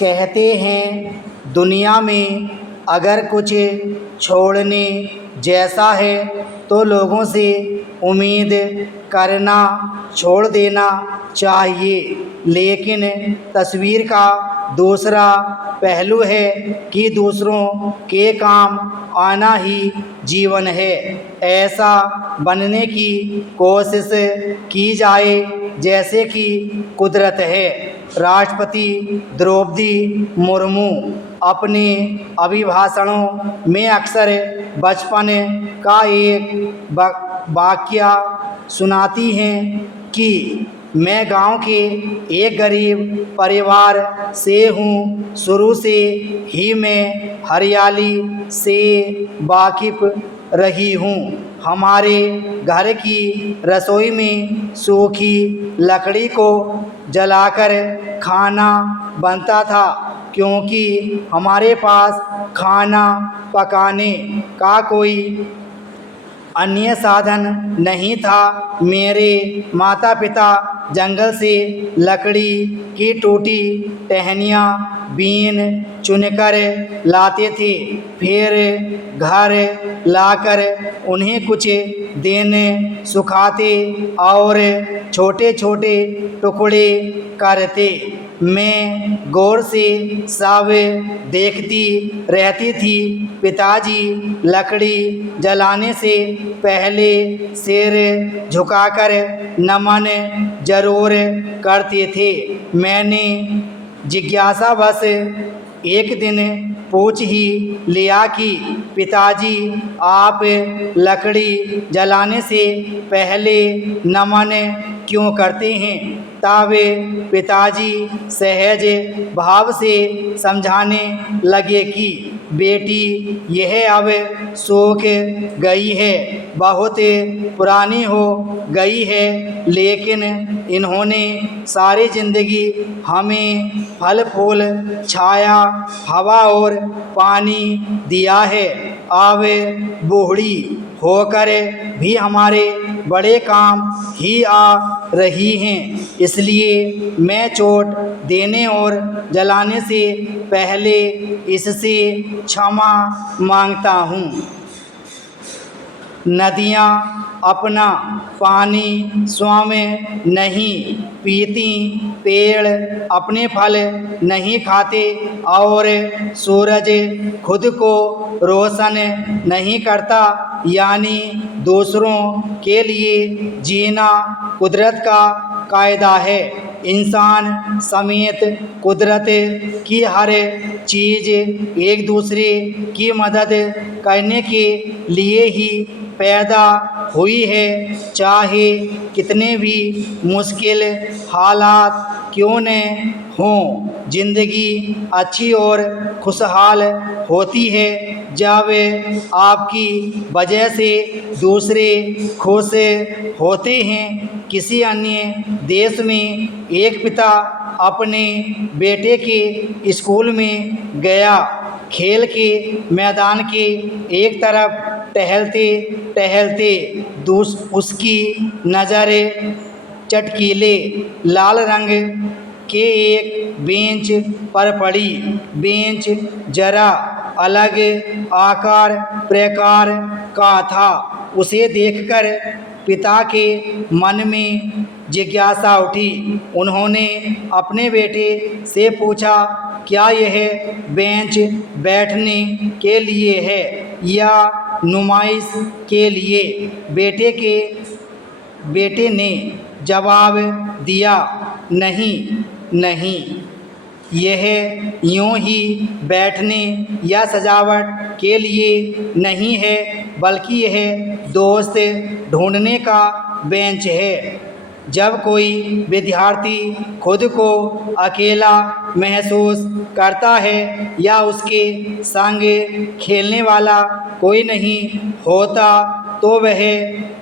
कहते हैं दुनिया में अगर कुछ छोड़ने जैसा है तो लोगों से उम्मीद करना छोड़ देना चाहिए, लेकिन तस्वीर का दूसरा पहलू है कि दूसरों के काम आना ही जीवन है। ऐसा बनने की कोशिश की जाए जैसे कि कुदरत है। राष्ट्रपति द्रौपदी मुर्मू अपने अभिभाषणों में अक्सर बचपन का एक वाकया सुनाती हैं कि मैं गांव के एक गरीब परिवार से हूँ। शुरू से ही मैं हरियाली से वाकिफ़ रही हूँ। हमारे घर की रसोई में सूखी लकड़ी को जलाकर खाना बनता था, क्योंकि हमारे पास खाना पकाने का कोई अन्य साधन नहीं था। मेरे माता पिता जंगल से लकड़ी की टूटी टहनियाँ बीन चुनकर लाते थे, फिर घर लाकर उन्हें कुछ दिन सुखाते और छोटे छोटे टुकड़े करते। मैं गौर से सब देखती रहती थी। पिताजी लकड़ी जलाने से पहले सिर झुकाकर नमन जरूर करते थे। मैंने जिज्ञासावश एक दिन पूछ ही लिया कि पिताजी आप लकड़ी जलाने से पहले नमन क्यों करते हैं? तब पिताजी सहज भाव से समझाने लगे कि बेटी यह अब सूख गई है, बहुत पुरानी हो गई है, लेकिन इन्होंने सारी ज़िंदगी हमें फल फूल छाया हवा और पानी दिया है। अब बूढ़ी होकर भी हमारे बड़े काम ही आ रही हैं, इसलिए मैं चोट देने और जलाने से पहले इससे क्षमा मांगता हूँ। नदियाँ अपना पानी स्वयं नहीं पीती, पेड़ अपने फल नहीं खाते और सूरज खुद को रोशन नहीं करता। यानी दूसरों के लिए जीना कुदरत का कायदा है। इंसान समेत कुदरत की हर चीज़ एक दूसरे की मदद करने के लिए ही पैदा हुई है, चाहे कितने भी मुश्किल हालात क्यों न हों। ज़िंदगी अच्छी और खुशहाल होती है जब आपकी वजह से दूसरे खुश होते हैं। किसी अन्य देश में एक पिता अपने बेटे के स्कूल में गया। खेल के मैदान के एक तरफ टहलते टहलते उसकी नज़र चटकीले लाल रंग के एक बेंच पर पड़ी। बेंच जरा अलग आकार प्रकार का था। उसे देखकर पिता के मन में जिज्ञासा उठी। उन्होंने अपने बेटे से पूछा, क्या यह बेंच बैठने के लिए है या नुमाइश के लिए? बेटे ने जवाब दिया, नहीं नहीं, यह यूं ही बैठने या सजावट के लिए नहीं है, बल्कि यह दोस्त ढूंढने का बेंच है। जब कोई विद्यार्थी खुद को अकेला महसूस करता है या उसके संग खेलने वाला कोई नहीं होता, तो वह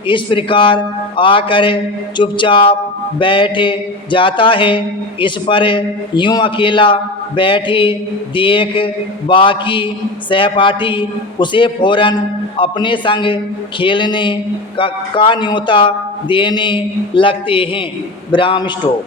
इस प्रकार आकर चुपचाप बैठ जाता है। इस पर यूं अकेला बैठे देख बाकी सहपाठी उसे फौरन अपने संग खेलने का न्योता देने लगते हैं। ब्राह्म स्टॉप।